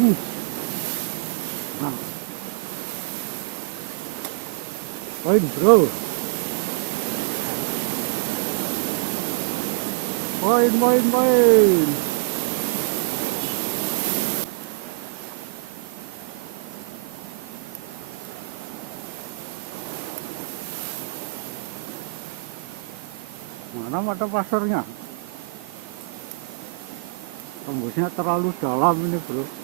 Nah, poin bro. Poin. Mana mata pasarnya? Tembusnya terlalu dalam ini bro.